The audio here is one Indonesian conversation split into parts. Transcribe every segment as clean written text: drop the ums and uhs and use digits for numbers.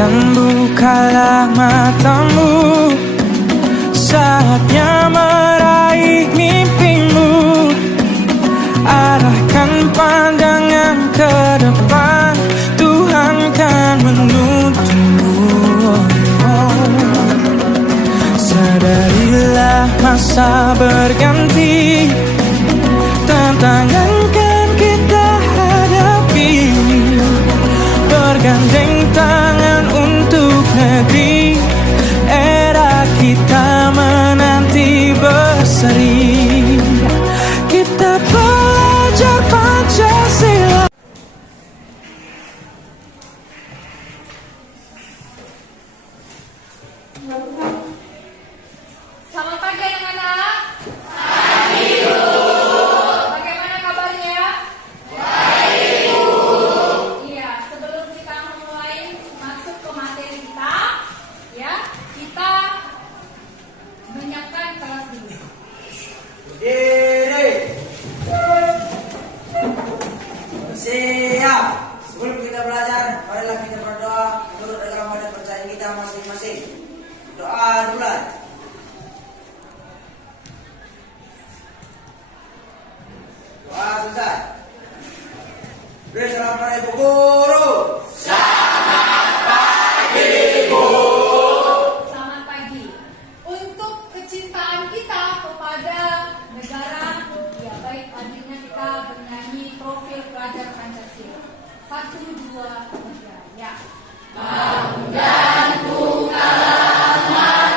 dan bukalah matamu. Saatnya meraih mimpimu. Arahkan pandangan ke depan, Tuhan kan menuntunmu. Sadarilah masa berganti, tantangan kan kita hadapi. Bergandeng tangan untuk negeri, era kita menanti berseri. Kita belajar Pancasila. Selamat pagi anak-anak. Bagaimana kabarnya? Baik, Bu. Iya, sebelum kita mulai masuk ke materi kita, ya, kita menyiapkan kelas dulu. Berdiri. Siap. Sebelum kita belajar, marilah kita berdoa menurut agama dan percaya kita masing-masing. Doa dimulai. Doa selesai. Beri selamat pada Ibu Guru. Selamat pagi. Untuk kecintaan kita kepada negara, ya baik adanya kita bernyanyi profil pelajar Pancasila. 1, 2, 3, ya. Bangga dan bangga.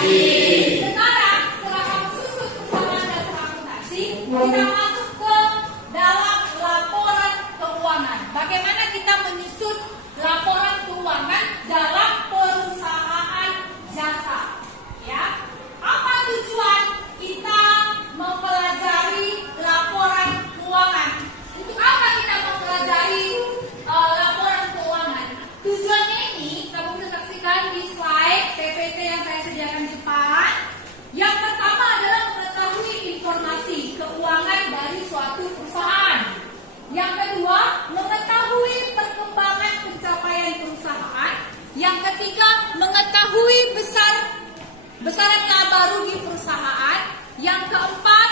Sekarang setelah kamu susun perusahaan dasar akuntansi, kita masuk ke dalam laporan keuangan. Bagaimana kita menyusun laporan keuangan dalam perusahaan jasa? Ya, apa tujuan kita mempelajari laporan keuangan? Untuk apa kita mempelajari laporan keuangan? Tujuannya ini kamu bisa saksikan di slide PPT yang saya sediakan di depan. Yang pertama adalah mengetahui informasi keuangan dari suatu perusahaan. Yang kedua, mengetahui perkembangan pencapaian perusahaan. Yang ketiga, mengetahui besaran laba rugi perusahaan. Yang keempat,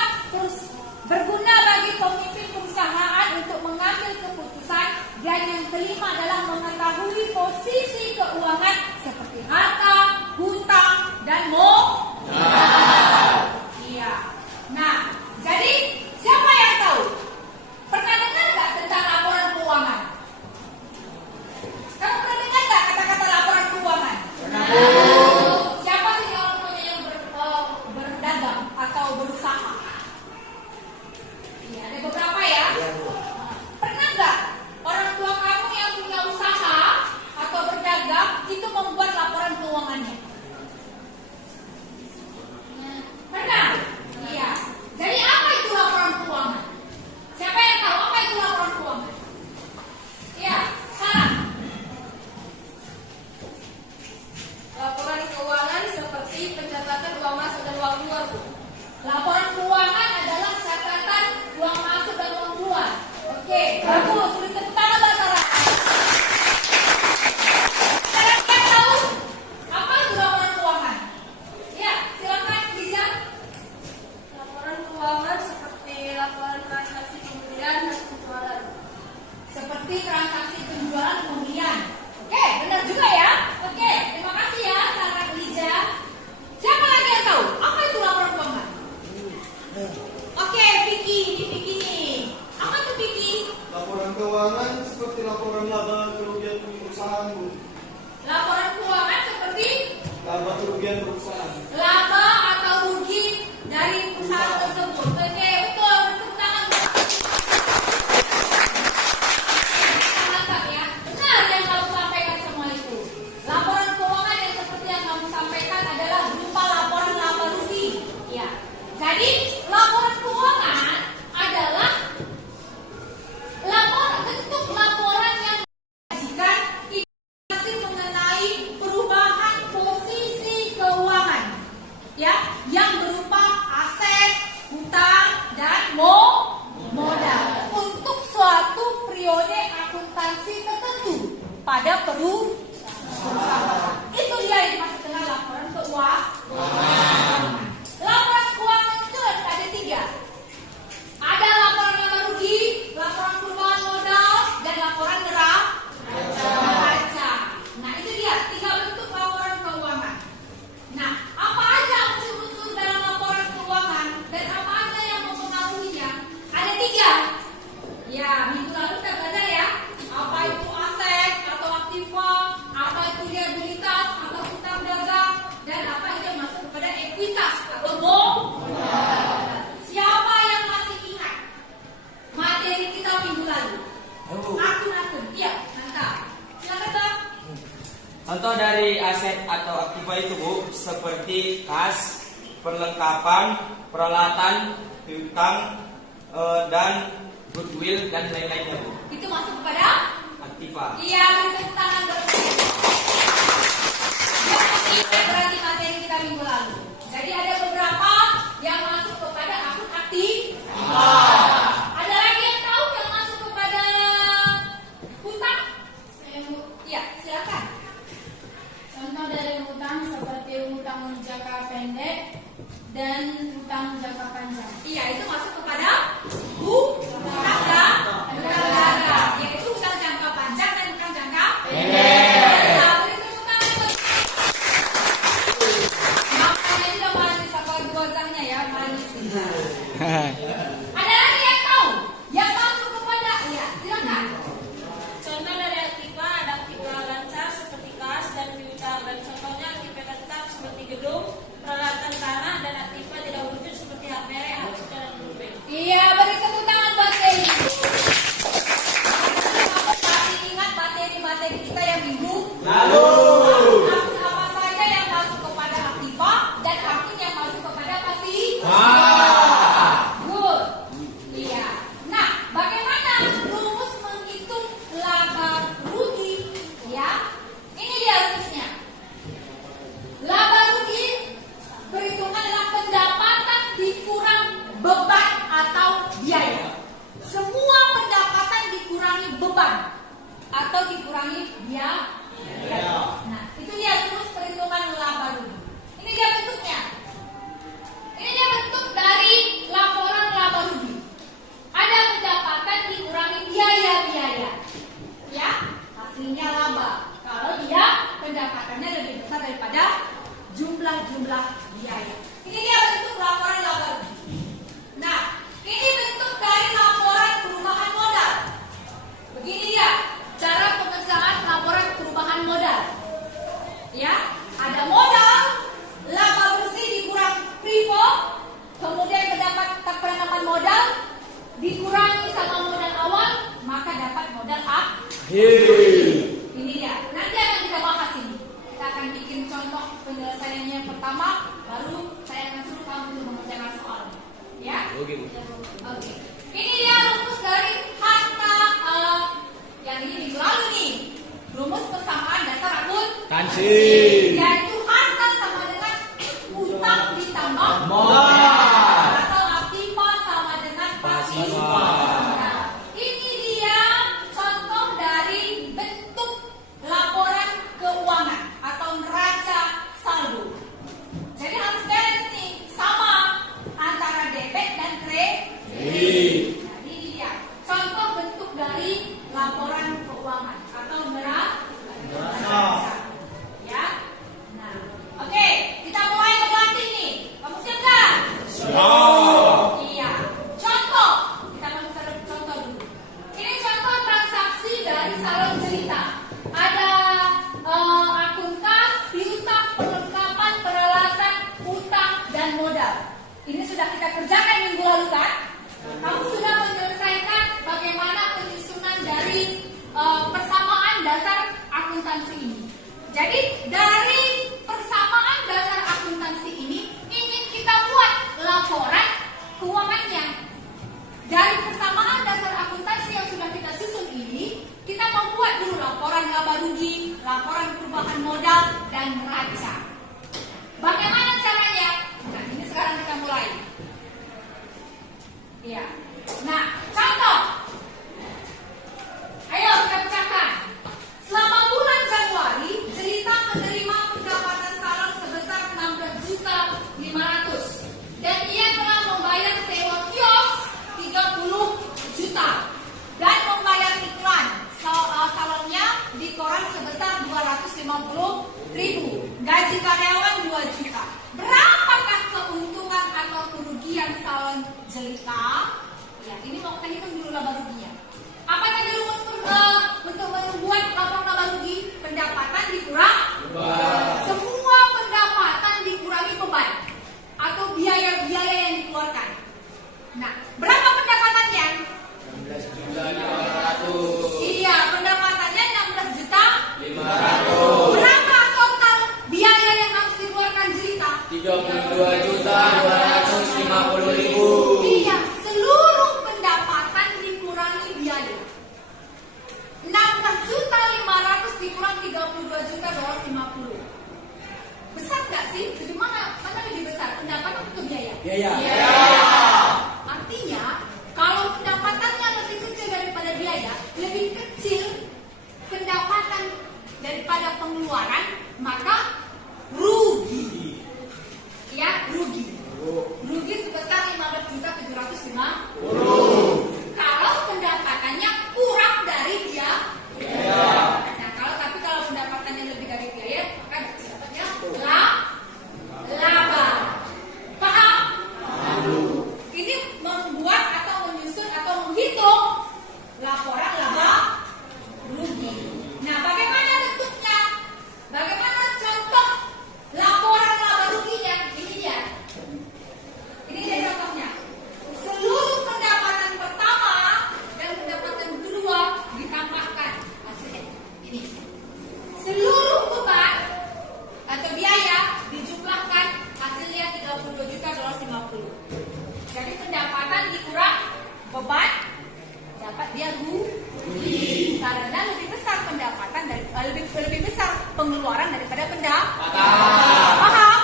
berguna bagi pemimpin perusahaan untuk mengambil keputusan. Dan yang kelima adalah mengetahui posisi keuangan seperti harta, hutang, dan modal. Iya. Nah, jadi siapa yang tahu? Pernah dengar nggak tentang laporan keuangan? Kamu pernah dengar nggak kata-kata laporan keuangan? Siapa sih orang tuanya yang berdagang atau berusaha? Iya, ada beberapa ya. Pernah nggak orang tua kamu yang punya usaha atau berdagang itu membuat laporan keuangannya? Pernah? Iya. Jadi apa itu laporan keuangan? Siapa yang tahu apa itu laporan keuangan? Iya, Sarah. Laporan keuangan seperti pencatatan uang masuk dan uang keluar, Bu. Laporan keuangan adalah catatan uang masuk dan uang keluar. Oke, bagus. Beri tepuk tangan Mbak Sarah. Sekarang kita tahu apa itu laporan keuangan? Ya, silakan Liza. Laporan keuangan seperti laporan transaksi pembelian dan penjualan. Seperti transaksi penjualan pembelian. Oke, benar juga ya. Oke, terima kasih ya Sarah Liza. Siapa lagi yang tahu apa itu laporan keuangan? Oke, Vicky, ini Vicky nih. Apa itu Vicky? Laporan keuangan seperti laporan laba kerugian perusahaan, Bu. Laporan keuangan seperti Laba kerugian perusahaan. laba atau rugi dari perusahaan tersebut. Oke, betul. Tepuk tangan. Mantap ya. Benar yang kamu sampaikan semua itu. Laporan keuangan yang seperti yang kamu sampaikan adalah berupa laporan laba rugi. Ya. Jadi laporan keuangan adalah bentuk laporan yang menyajikan informasi mengenai perubahan posisi keuangan, ya, yang berupa aset, hutang, dan modal untuk suatu periode akuntansi tertentu pada perusahaan. Itu dia yang dimaksud dengan laporan keuangan. Laporan keuangan itu ada 3. Ada laporan laba rugi, laporan perubahan modal, dan laporan neraca. Nah, itu dia 3 bentuk laporan keuangan. Nah, apa aja unsur-unsur dalam laporan keuangan dan apa aja yang mempengaruhinya? Ada 3. Ya, minggu lalu kita belajar ya. Apa itu aset atau aktiva, apa itu liabilitas atau hutang dagang, dan apa itu yang masuk kepada ekuitas atau modal. Siapa yang masih ingat materi kita minggu lalu? Akun-akun. Iya, mantap. Silakan Bang. Contoh dari aset atau aktiva itu, Bu, seperti kas, perlengkapan, peralatan, piutang, dan goodwill dan lain-lainnya, Bu. Itu masuk kepada Aktiva. iya, beri tepuk tangan dong. Ini berarti materi kita minggu lalu. Jadi ada beberapa yang masuk kepada akun aktif. Ada lagi yang tahu yang masuk kepada hutang? Iya, silakan. Contoh dari hutang seperti hutang jangka pendek dan hutang jangka panjang. Iya, itu masuk kepada hutang jangka, yaitu hutang jangka panjang dan hutang jangka pendek. Nah, beri tepuk tangan. beban atau dikurangi biaya. Nah, itu dia rumus perhitungan laba rugi. Ini dia bentuknya. Ini dia bentuk dari laporan laba rugi. Ada pendapatan dikurangi biaya-biaya. Ya, hasilnya laba. Kalau dia pendapatannya lebih besar daripada jumlah-jumlah biaya. Ini dia bentuk laporan laba rugi. Nah, ini bentuk dari laporan perubahan modal. Begini dia cara pengerjaan laporan perubahan modal. Ya, ada modal, laba bersih dikurang privo, kemudian mendapat penambahan modal dikurangi sama modal awal, maka dapat modal akhir. Ini dia. Nanti akan kita bahas ini. Kita akan bikin contoh penyelesaiannya yang pertama, baru saya akan suruh kamu untuk mengerjakan soalnya. Ya? Oke. Ini dia rumus dari harta yang ini minggu lalu nih. Rumus persamaan dasar akuntansi. Yaitu harta sama dengan utang ditambah modal atau aktiva sama dengan pasiva. Nah, ini dia contoh dari bentuk laporan keuangan atau neraca saldo. Jadi harus balance nih, sama antara debit dan kredit. Nah, ini dia contoh bentuk dari laporan keuangan atau neraca. Ya. Nah, oke, kita mulai berlatih nih. Kamu siap nggak? Siap. Iya. Contoh, kita mau cari contoh dulu. Ini contoh transaksi dari salon cerita. Ada akun kas, piutang, perlengkapan, peralatan, utang, dan modal. Ini sudah kita kerjakan minggu lalu kan? Kamu sudah menyelesaikan bagaimana penyusunan dari persamaan dasar akuntansi ini. Jadi dari persamaan dasar akuntansi ini ingin kita buat laporan keuangannya. Dari persamaan dasar akuntansi yang sudah kita susun ini, kita membuat dulu laporan laba rugi, laporan perubahan modal, dan neraca. Bagaimana caranya? Nah, ini sekarang kita mulai. Iya. Nah, contoh. Ayo kita pecahkan. Selama bulan Januari, Jelita menerima pendapatan salon sebesar 16.500.000 dan ia telah membayar sewa kios 30 juta dan membayar iklan salonnya di koran sebesar 250.000. Gaji karyawan 2 juta. Berapakah keuntungan atau kerugian salon Jelita? Ya, ini mau kita hitung dulu laba ruginya. Apa tadi rumus untuk membuat laporan laba rugi? Pendapatan dikurang beban. Semua pendapatan dikurangi beban atau biaya-biaya yang dikeluarkan. Nah, berapa pendapatannya? 16.500.000. Iya, pendapatannya 16.500.000. Berapa total biaya yang harus dikeluarkan Jelita? 32.250.000. Iya, seluruh pendapatan dikurangi biaya. 16.500.000 dikurang 32.250. Besar nggak sih? Jadi mana lebih besar? Pendapatan atau biaya? Biaya. Artinya, kalau pendapatannya lebih kecil daripada biaya, lebih kecil pendapatan daripada pengeluaran, maka rugi. Ya, rugi. Rugi sebesar 15.750.000. Kalau pendapatannya kurang dari biaya. Nah, kalau pendapatannya lebih dari biaya, maka dapatnya laba. Paham? Ini membuat atau menyusun atau menghitung laporan laba rugi. Nah, bagaimana bentuknya? Bagaimana contoh laporan laba ruginya? Ini dia. Ini dia contohnya. Seluruh pendapatan pertama dan pendapatan kedua ditambahkan hasilnya. Ini. Seluruh beban atau biaya dijumlahkan hasilnya 32.250. Jadi pendapatan dikurang beban, dapat dia rugi. Karena lebih besar pendapatan dari lebih besar pengeluaran daripada pendapatan. Paham?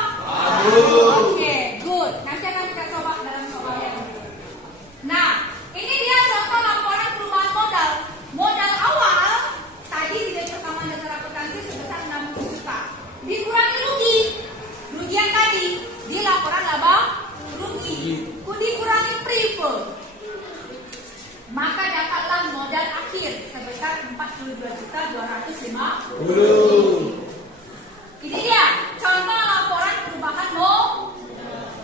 Oke, good. Nanti akan kita coba dalam soal yang ini. Nah, ini dia contoh laporan perubahan modal. Modal sebesar 42.250. Puluh. Ini dia contoh laporan perubahan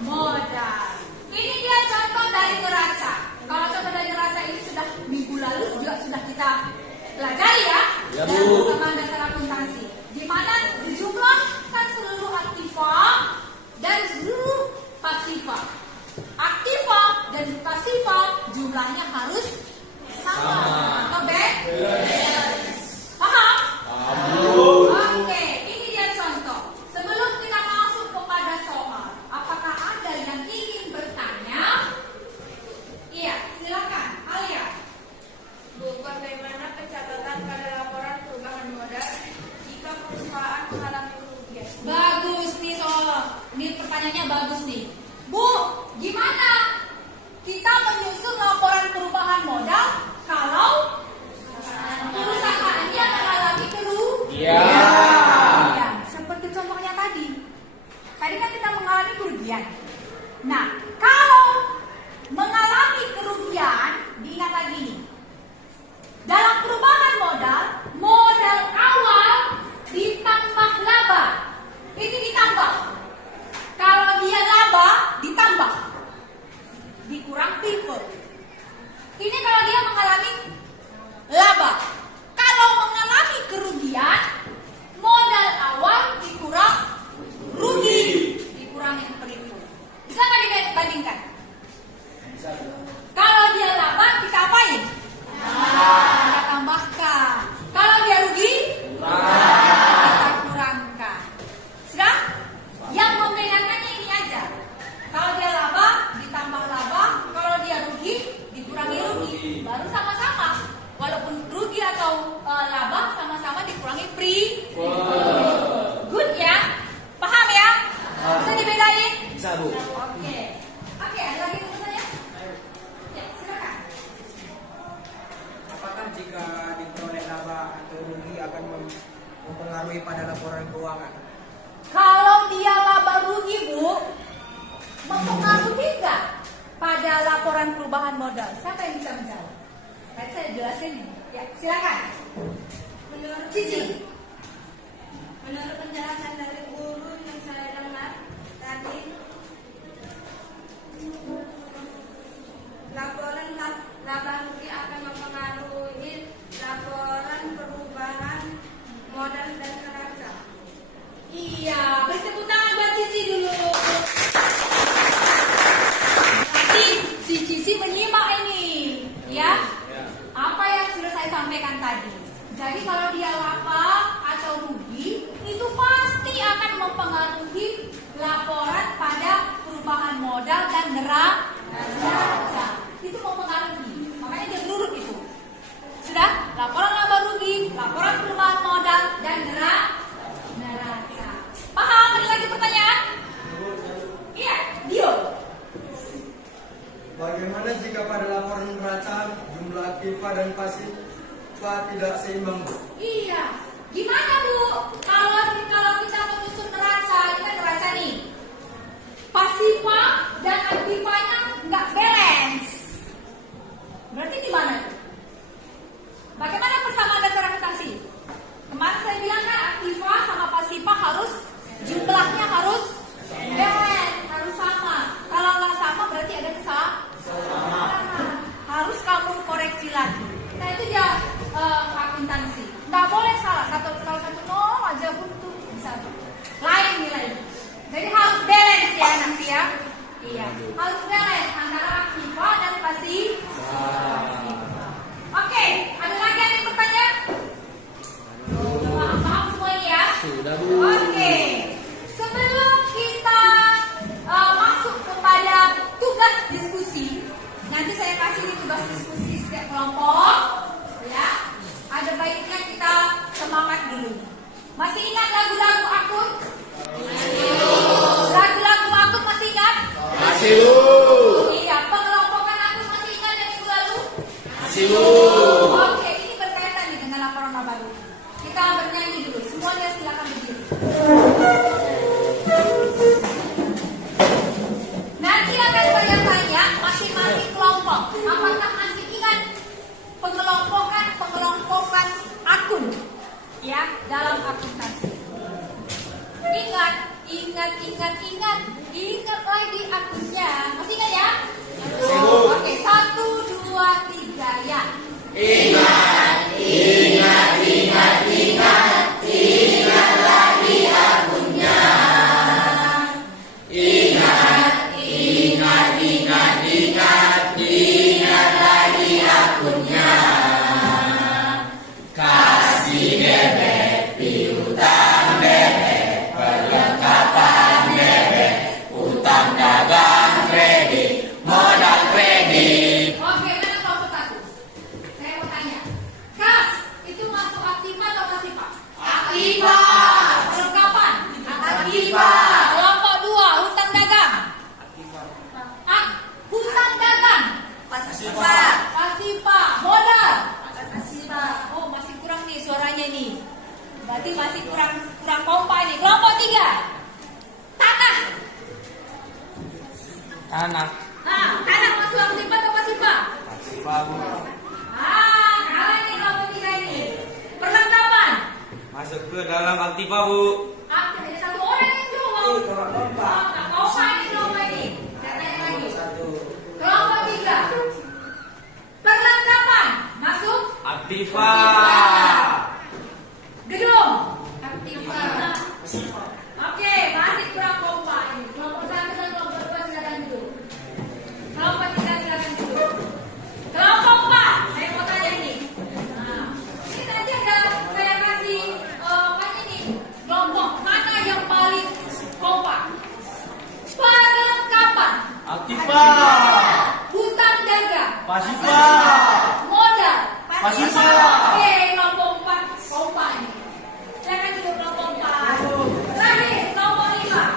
modal. Ini dia contoh dari neraca. Kalau contoh dari neraca ini sudah minggu lalu juga sudah kita pelajari ya. Ya, Dan Bu. bersama dasar akuntansi. Di mana dijumlahkan seluruh aktiva dan seluruh pasiva. Aktiva dan pasiva jumlahnya harus sama. Atau paham? Oke, ini dia contoh. Sebelum kita masuk kepada soal, apakah ada yang ingin bertanya? Iya, silakan, Alia. Bu, bagaimana pencatatan pada laporan perubahan modal jika perusahaan mengalami kerugian? Bagus nih soal. Ini pertanyaannya bagus nih. Bu, gimana kita menyusun laporan perubahan modal kalau perusahaannya mengalami kerugian? Ya, seperti contohnya tadi. Tadi kan kita mengalami kerugian. Nah, kalau mengalami kerugian, diingat lagi nih. Dalam perubahan modal awal ditambah laba. Ini ditambah. Kalau dia laba, ditambah. Dikurang pivot. Ini kalau dia mengalami laba. Kalau mengalami kerugian, modal awal dikurang rugi. Dikurangi pivot. Bisa nggak dibandingkan? Kalau dia laba, kita apain? Kita tambahkan. Kalau dia rugi, kita kurangkan. Sudah? Yang membedakannya ini aja. Kalau dia laba, ditambah laba. Kalau dia rugi, dikurangi rugi. Baru sama-sama. Walaupun rugi atau laba, sama-sama dikurangi good ya? Paham ya? Bisa dibedain? Bisa, Bu. Oke, ada lagi yang bertanya? Ya, silakan. Apakah jika diperoleh laba atau rugi akan mempengaruhi pada laporan keuangan? Kalau dia laba rugi, Bu, mempengaruhi nggak pada laporan perubahan modal? Siapa yang bisa menjawab? Tadi saya jelasin. Ya, silakan. Menurut Cici. Menurut penjelasan dari guru yang saya dengar tadi, laporan laba rugi akan mempengaruhi laporan perubahan modal dan neraca. Iya, beri tepuk tangan buat Cici dulu. Nanti si Cici menyimak ini, ya. Apa yang sudah saya sampaikan tadi. Jadi kalau dia laba atau rugi, itu pasti akan mempengaruhi laporan pada perubahan modal dan neraca. Itu mempengaruhi. Makanya dia berurut itu. Sudah? Laporan laba rugi, laporan perubahan modal dan neraca. Paham? Ada lagi pertanyaan? Iya, Dio. Bagaimana jika pada laporan neraca jumlah aktiva dan pasiva tidak seimbang, Bu? Iya. Gimana, Bu? Kalau kita menyusun neraca, ini kan neraca nih. Pasiva dan aktivanya nggak balance. Berarti gimana? Bagaimana persamaan dasar akuntansi? Kemarin saya bilang kan aktiva sama pasiva harus jumlahnya harus balance, harus sama. Kalau nggak sama berarti ada kesalahan. Harus kamu koreksi lagi. Nah itu dia akuntansi. Nggak boleh salah satu nol aja pun tuh bisa lain nilainya. Jadi harus balance ya nanti ya. Iya, harus balance antara aktiva dan pasiva. Oke, ada lagi yang bertanya? Paham semua ini ya? Sudah, Bu. Oke, sebelum kita masuk kepada tugas diskusi, nanti saya kasih tugas diskusi setiap kelompok, ya. Ada baiknya kita semangat dulu. Masih ingat lagu-lagu akun? Lagu-lagu akun masih ingat? Masih, Bu. Berarti masih kurang kompak nih. Kelompok 3. Tanah. Tanah. Nah, tanah masuk aktiva atau pasifa? Pasifa, Bu. Kalah nih kelompok 3 ini. Perlengkapan. Masuk ke dalam aktiva, Bu. Ada satu orang yang jawab. Kurang kompak. Kompak ini kelompok ini. Saya tanya lagi. Satu. Kelompok 3. Perlengkapan. Masuk. Aktiva. Gedung. Aktiva. Oke, masih kurang kompak ini. Kelompok 1 dan kelompok 2 silakan duduk. Kelompok 3 silakan duduk. Kelompok 4, saya mau tanya nih. Nah, ini tadi ada saya kasih apa ini? Kelompok mana yang paling kompak? Perlengkapan. Aktiva. Hutang dagang. Pasifa. Modal. Pasifa. Oke, kelompok 4 kompak ini. Silakan duduk kelompok 4. Terakhir, kelompok 5.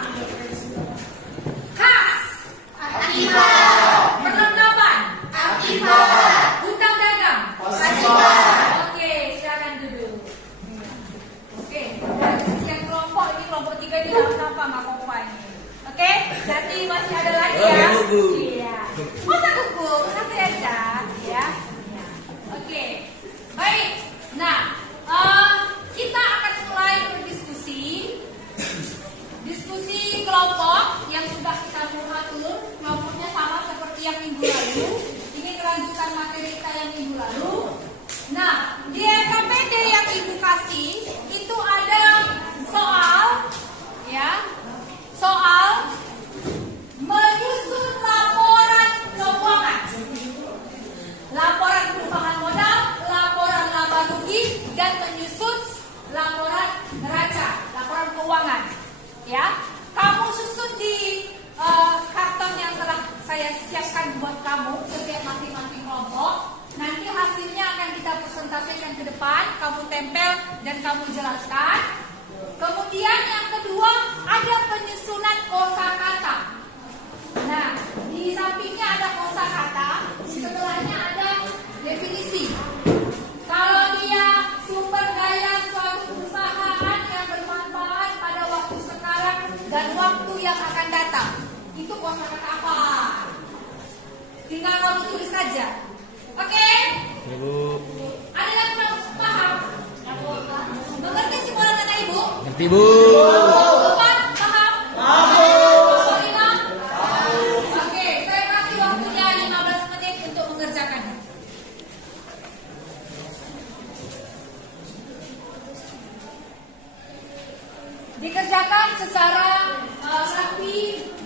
Khas. Aktiva. Perlengkapan. Aktiva. Hutang dagang. Pasifa. Oke, silakan duduk. Oke, dari sekian kelompok ini kelompok 3 ini apa nggak kompak ini. Oke, jadi masih ada lagi ya. gugup. Iya. Masa gugup, santai aja, ya. Ya. Oke, baik. Nah, kita akan mulai berdiskusi. Diskusi kelompok yang sudah kita atur, kelompoknya sama seperti yang minggu lalu. Ini kelanjutan materi kita yang minggu lalu. Nah, di RKPD yang Ibu kasih itu ada soal, ya, soal menyusun laporan keuangan, laporan perubahan modal, laporan laba rugi, dan menyusun laporan neraca, laporan keuangan. Ya, kamu susun di karton yang telah saya siapkan buat kamu setiap masing-masing kelompok. Nanti hasilnya akan kita presentasikan ke depan, kamu tempel dan kamu jelaskan. Kemudian yang kedua ada penyusunan kosakata. Nah, di sampingnya ada kosakata, di sebelahnya ada definisi. Kalau dia sumber daya suatu perusahaan yang bermanfaat pada waktu sekarang dan waktu yang akan datang, itu kosakata apa? Tinggal kamu tulis saja. Oke? Ibu. Ada yang kurang paham? Mengerti semua anak ibu? Ngerti, Bu. Bukan? Paham? Sorina? Oke, saya kasih waktunya 15 menit untuk mengerjakannya. Dikerjakan secara rapi,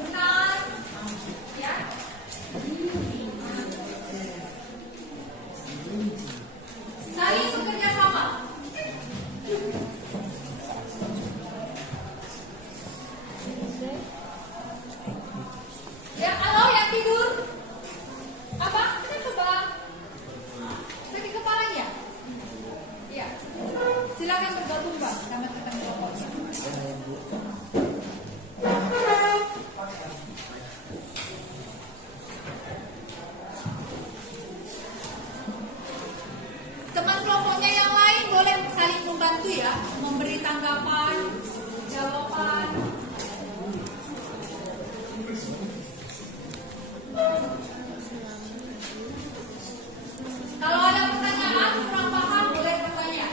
benar, ya. Saling bekerja sama. Ya, halo yang tidur. Apa? Kenapa, Bang? Sakit kepalanya? Iya. Silakan bergabung, Bang, sama kita kelompoknya. Teman kelompoknya yang lain boleh saling membantu ya, memberi tanggapan, jawaban. Kalau ada pertanyaan kurang paham boleh bertanya.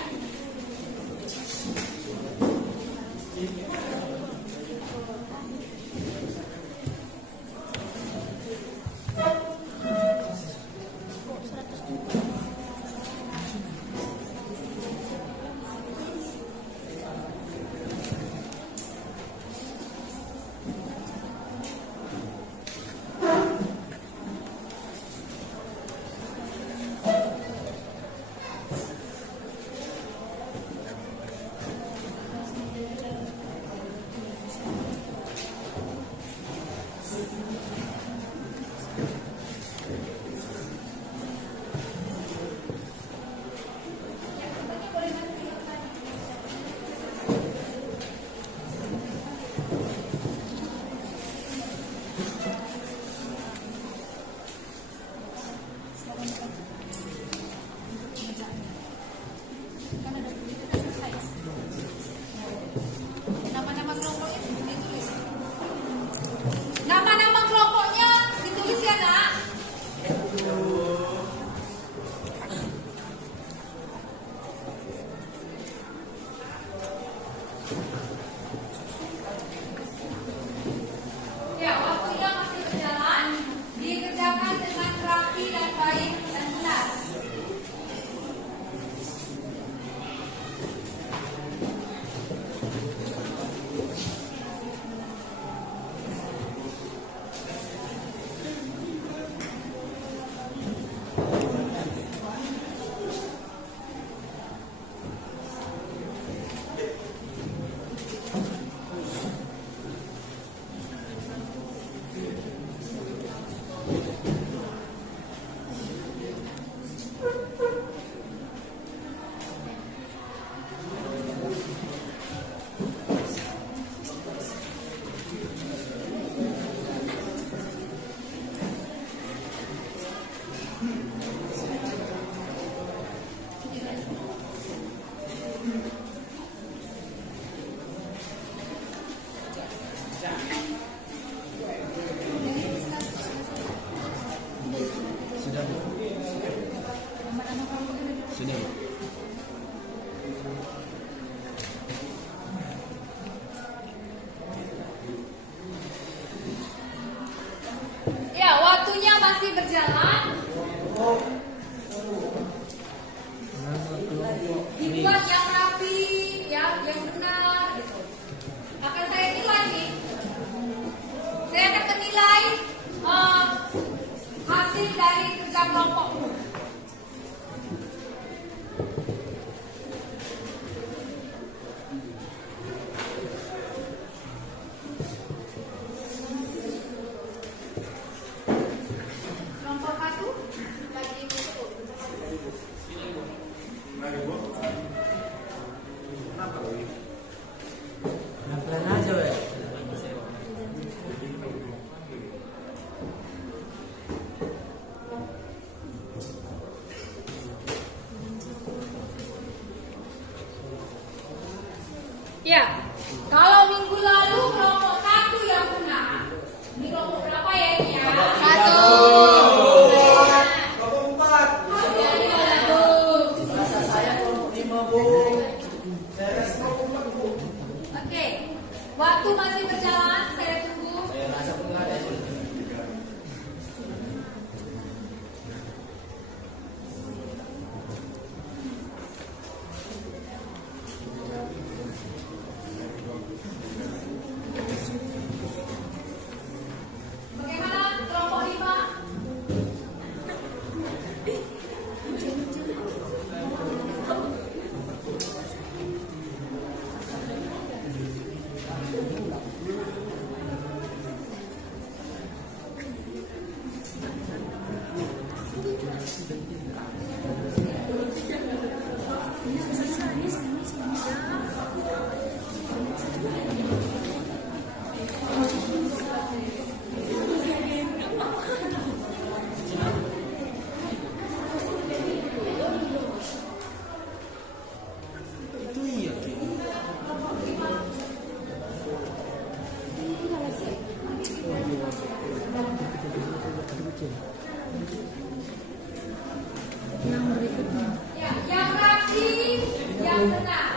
Ya, waktunya masih berjalan. Dibuat yang rapi, ya, yang benar gitu. Akan saya nilai nih. Saya akan menilai hasil dari kerja kelompok. Kelompok 1 lagi masuk. Pelan aja, weh. Ya, kalau minggu lalu kelompok 1 yang benar. Ini kelompok berapa ya ini ya? 1. Kelompok 4. Hasilnya bagus. Bahasa saya kelompok 5, Bu. Saya kelompok 4, Bu. Oke, waktu masih berjalan, saya tunggu. Bagaimana kelompok 5? Ya, yang rapi, yang benar.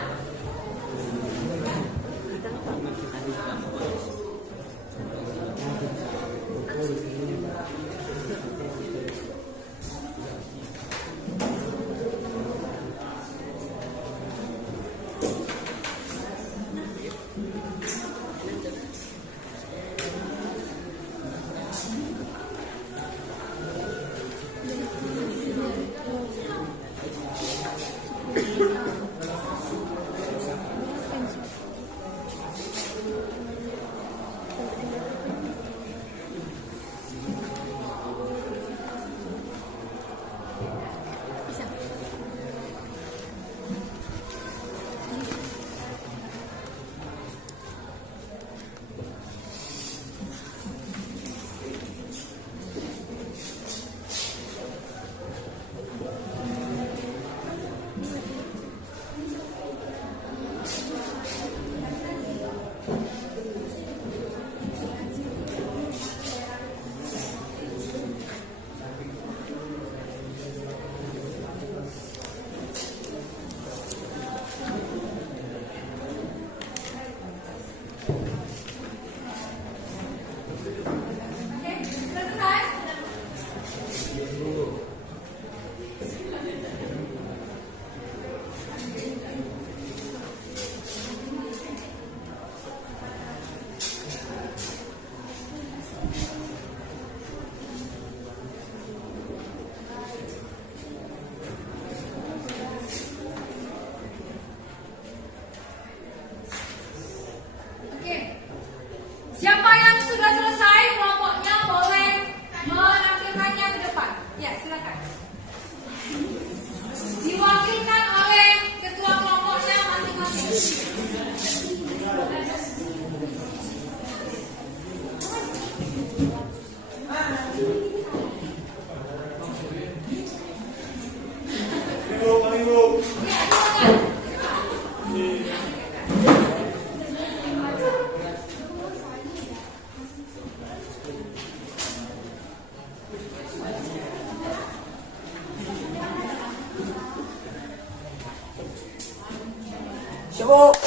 Sibuk.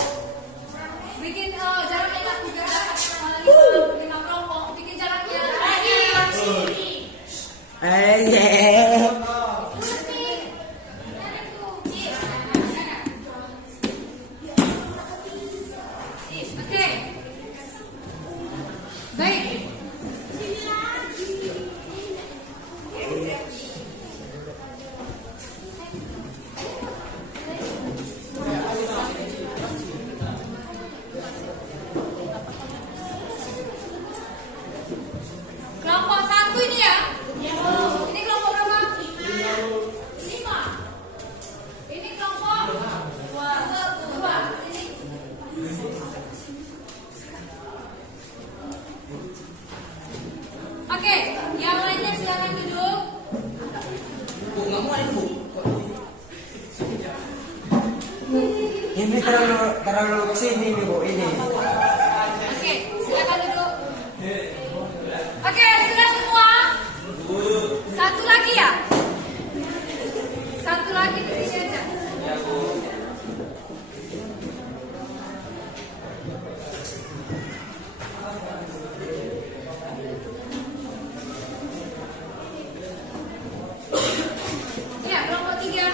Bikin jaraknya lah 5 kelompok. Bikin jaraknya lagi. Oke. Baik. Kelompok 1 ini ya. Ini kelompok berapa? 5. Ini kelompok 2. Ini. Oke, yang lainnya silakan duduk. Ini terlalu kesini nih Bu, ini. Oke, silakan duduk. Oke, sudah semua? Satu lagi ya? Satu lagi di sini aja. Ya, kelompok 3.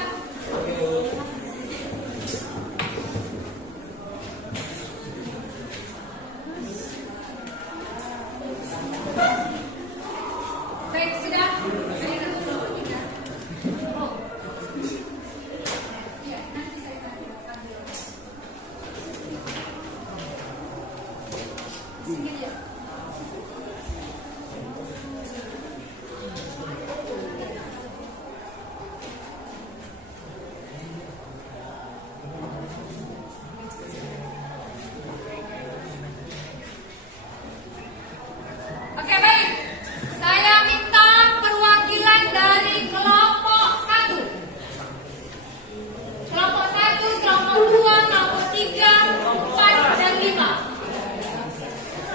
Baik, sudah. Saya akan kelompok 3. Ya, nanti saya panggil. Sini aja. Oke, baik. Saya minta perwakilan dari kelompok 1. Kelompok 1, kelompok 2, kelompok 3, 4, dan 5.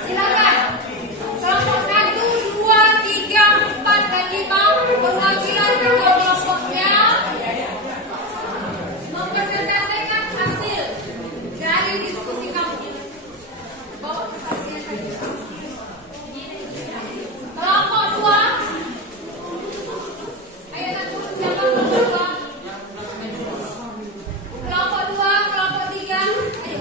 Silakan. Kelompok 1, 2, 3, 4, dan 5. Perwakilan dari kelompoknya mempresentasikan hasil dari diskusi kamu. Bawa ke hasilnya tadi. Kelompok 2. Ayo satu siapa kelompok 2? Kelompok 2, kelompok 3. Ayo.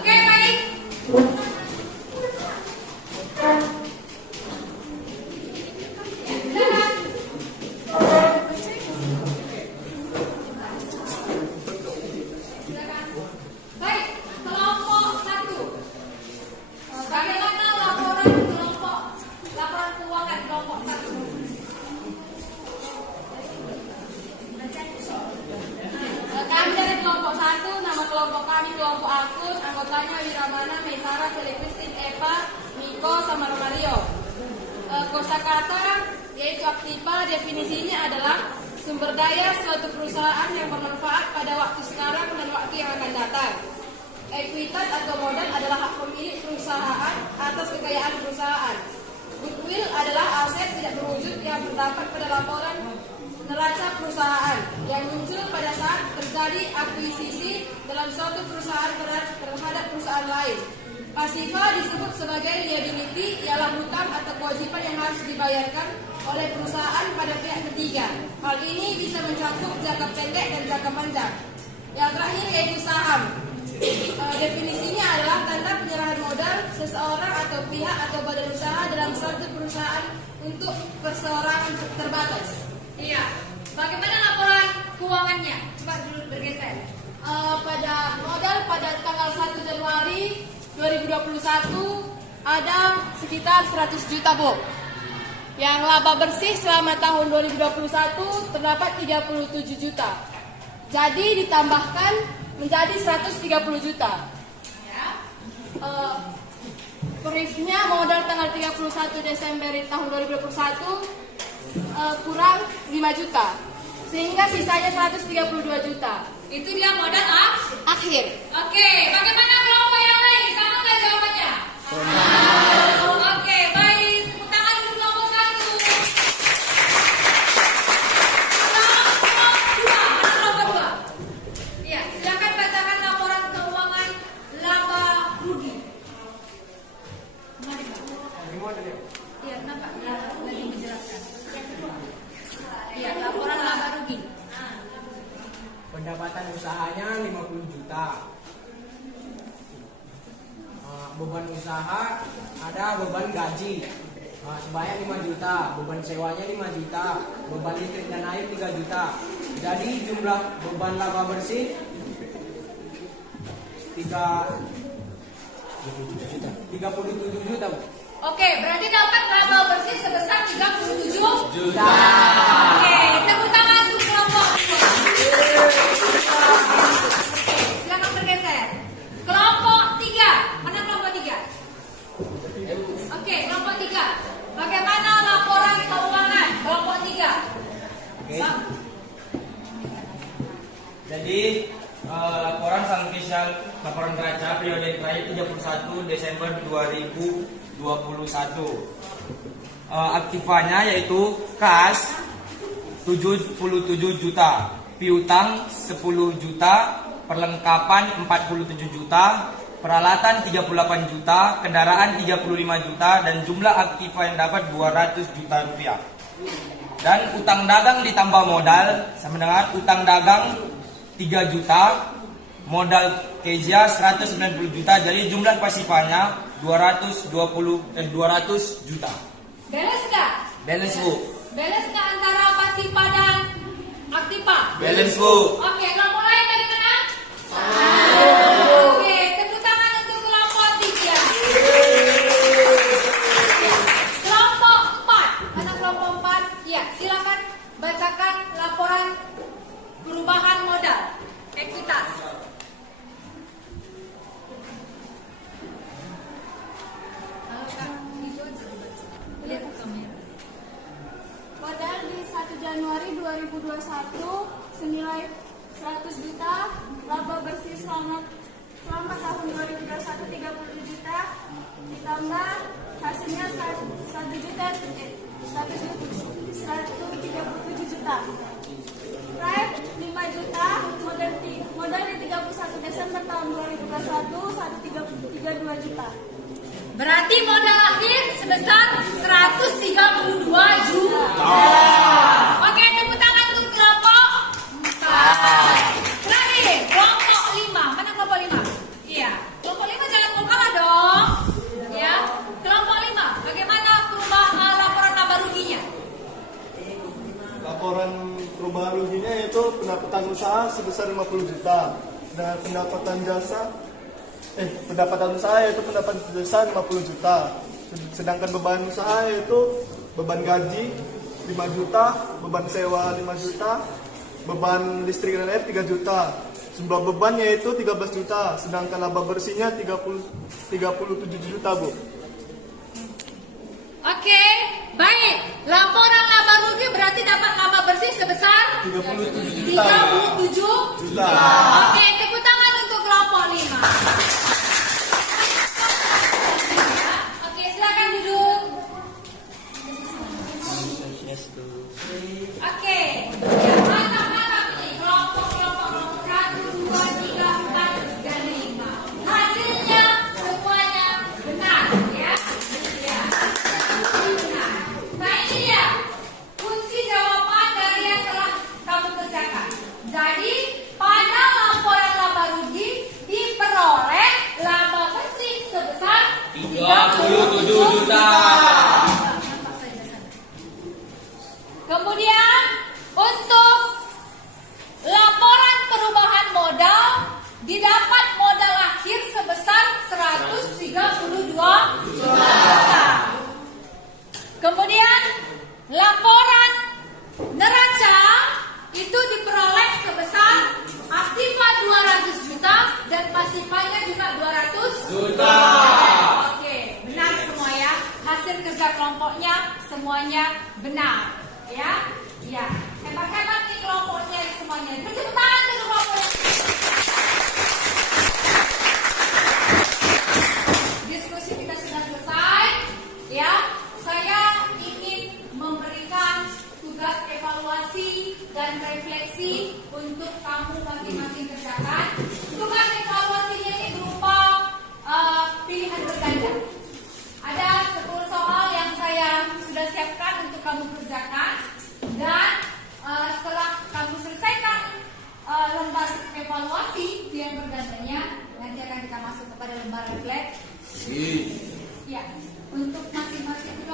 Oke, baik. Silakan. Silakan. Baik, kelompok 1. Bagaimana laporan keuangan kelompok 1? Kami dari kelompok 1, nama kelompok kami kelompok Akun, anggotanya Wiramana, Mesara, Celestin, Eva, Miko, sama Romario. Kosakata yaitu aktiva, definisinya adalah sumber daya suatu perusahaan yang bermanfaat pada waktu sekarang dan waktu yang akan datang. Ekuitas atau modal adalah hak pemilik perusahaan atas kekayaan perusahaan. Goodwill adalah aset tidak berwujud yang terdapat pada laporan neraca perusahaan yang muncul pada saat terjadi akuisisi dalam suatu perusahaan terhadap perusahaan lain. Pasiva disebut sebagai liability, ialah hutang atau kewajiban yang harus dibayarkan oleh perusahaan pada pihak ketiga. Hal ini bisa mencakup jangka pendek dan jangka panjang. Yang terakhir yaitu saham. Definisinya adalah tanda penyerahan modal seseorang atau pihak atau badan usaha dalam suatu perusahaan untuk perseorangan terbatas. Iya. Bagaimana laporan keuangannya? Coba dulu bergeser. Pada modal pada tanggal 1 Januari 2021 ada sekitar 100 juta, Bu. Yang laba bersih selama tahun 2021 terdapat 37 juta. Jadi ditambahkan menjadi 130 juta. Briefnya modal tanggal 31 Desember tahun 2021 kurang 5 juta. Sehingga sisanya 132 juta. Itu dia modal Akhir. Oke, bagaimana kelompok yang lain? Sama nggak jawabannya? Oke, baik. Tepuk tangan dulu kelompok 1. Iya, kenapa? Lagi menjelaskan. Iya, laporan laba rugi. Pendapatan usahanya 50 juta. Beban usaha ada beban gaji sebanyak 5 juta, beban sewanya 5 juta, beban listrik dan air 3 juta. Jadi jumlah beban laba bersih 37 juta. Bu. Oke, berarti dapat laba bersih sebesar 37 juta. Oke, tepuk tangan untuk kelompok. Oke, silakan bergeser. Kelompok 3. Mana kelompok 3? Oke, kelompok 3. Bagaimana laporan keuangan kelompok 3? Oke. Jadi laporan Bank Spesial laporan neraca periode terakhir 31 Desember 2021. Aktifanya yaitu kas 77 juta, piutang 10 juta, perlengkapan 47 juta, peralatan 38 juta, kendaraan 35 juta, dan jumlah aktiva yang dapat 200 juta rupiah. Dan utang dagang ditambah modal, sama dengan utang dagang 3 juta, modal Kezia 190 juta, jadi jumlah pasifannya 200 juta. Balance nggak? Balance, Bu. Balance nggak antara pasifa dan aktiva? Balance, Bu. Oke, kelompok lain bagaimana? Oke, tepuk tangan untuk kelompok 3. Kelompok 4. Mana kelompok 4? Ya, silakan bacakan laporan perubahan modal ekuitas. Lihat ke kamera. Modal di 1 Januari 2021 senilai 100 juta, laba bersih selama tahun 2021 30 juta, ditambah hasilnya 137 juta. Prime 5 juta, modal di 31 Desember tahun 2021 132 juta. Berarti modal akhir sebesar 132 juta. Oke, tepuk tangan untuk kelompok 4. Terakhir, kelompok 5. Mana kelompok 5? Iya, kelompok 5 jangan mau kalah dong. Ya, kelompok 5. Bagaimana perubahan laporan laba ruginya? Laporan perubahan ruginya yaitu pendapatan usaha sebesar 50 juta dan pendapatan usaha yaitu pendapatan desa 50 juta. Sedangkan beban usaha yaitu beban gaji 5 juta, beban sewa 5 juta, beban listrik dan air 3 juta. Jumlah beban yaitu 13 juta, sedangkan laba bersihnya 37 juta, Bu. Oke, baik. Laporan laba rugi berarti dapat laba bersih sebesar 37 juta. 37 juta. Oke, tepuk tangan untuk kelompok 5. Oke, silakan duduk. Oke, yang mana nih kelompok 1, 2, 3, 4, dan 5. Hasilnya semuanya benar, ya. Ya. Benar. Nah ini dia kunci jawaban dari yang telah kamu kerjakan. Jadi pada laporan laba rugi diperoleh laba bersih sebesar 37 juta. Kemudian untuk laporan perubahan modal didapat modal akhir sebesar 132 juta. Kemudian laporan neraca itu diperoleh sebesar aktiva 200 juta dan pasifanya juga 200 juta. Oke, benar semua ya. Hasil kerja kelompoknya semuanya benar. Ya, ya, hebat-hebat nih kelompoknya semuanya. Tepuk tangan untuk kelompoknya. Diskusi kita sudah selesai. Ya, saya ingin memberikan tugas evaluasi dan refleksi untuk kamu masing-masing kerjakan. Tugas evaluasinya ini berupa pilihan berganda. Ada 10 soal yang sudah siapkan untuk kamu kerjakan. Dan setelah kamu selesaikan lembar evaluasi yang bergantinya, nanti akan kita masuk kepada lembar refleks. Ya, untuk masing-masing